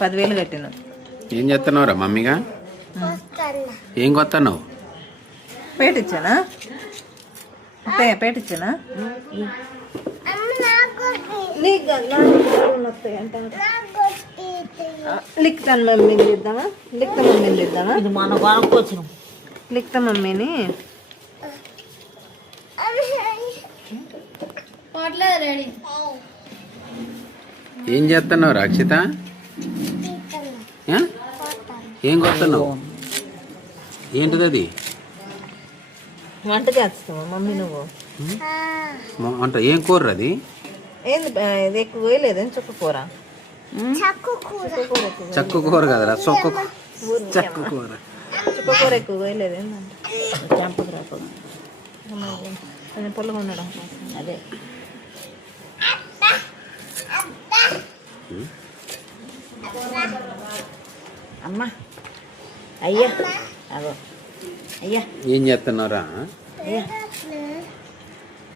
10,000 కట్టిన. ఏం చేస్తున్నావురా మమ్మీగా? ఏం కొత్తన్నావు? పేటిచ్చానా? అత్తయ్య పేటిచ్చానా? లిక్తాను మమ్మీని ఇద్దామా? లిక్తా మమ్మీని ఇద్దామా? ఇది మన కొరకు వచ్చినాం. లిక్తా మమ్మీని. ఏం చేస్తున్నావు రక్షిత? ఏం కొత్తన్నావు? ఏంటిది అది? వంట చేస్తావా మమ్మీ నువ్వు? అంటే ఏం కూర అది? ఏంది ఇది ఎక్కువ వేయలేదని చుక్క కూర? చక్కు కూర కదరా, చొక్క చక్కు కూర. చుక్క కూర ఎక్కువ వేయలేదు ఏంటంటే చెంపకు రాకుండా కొంచెం పుల్లగా ఉండడం. అదే అమ్మా. అయ్యా అగో అయ్యా ఏం చేస్తున్నావురా? అయ్యా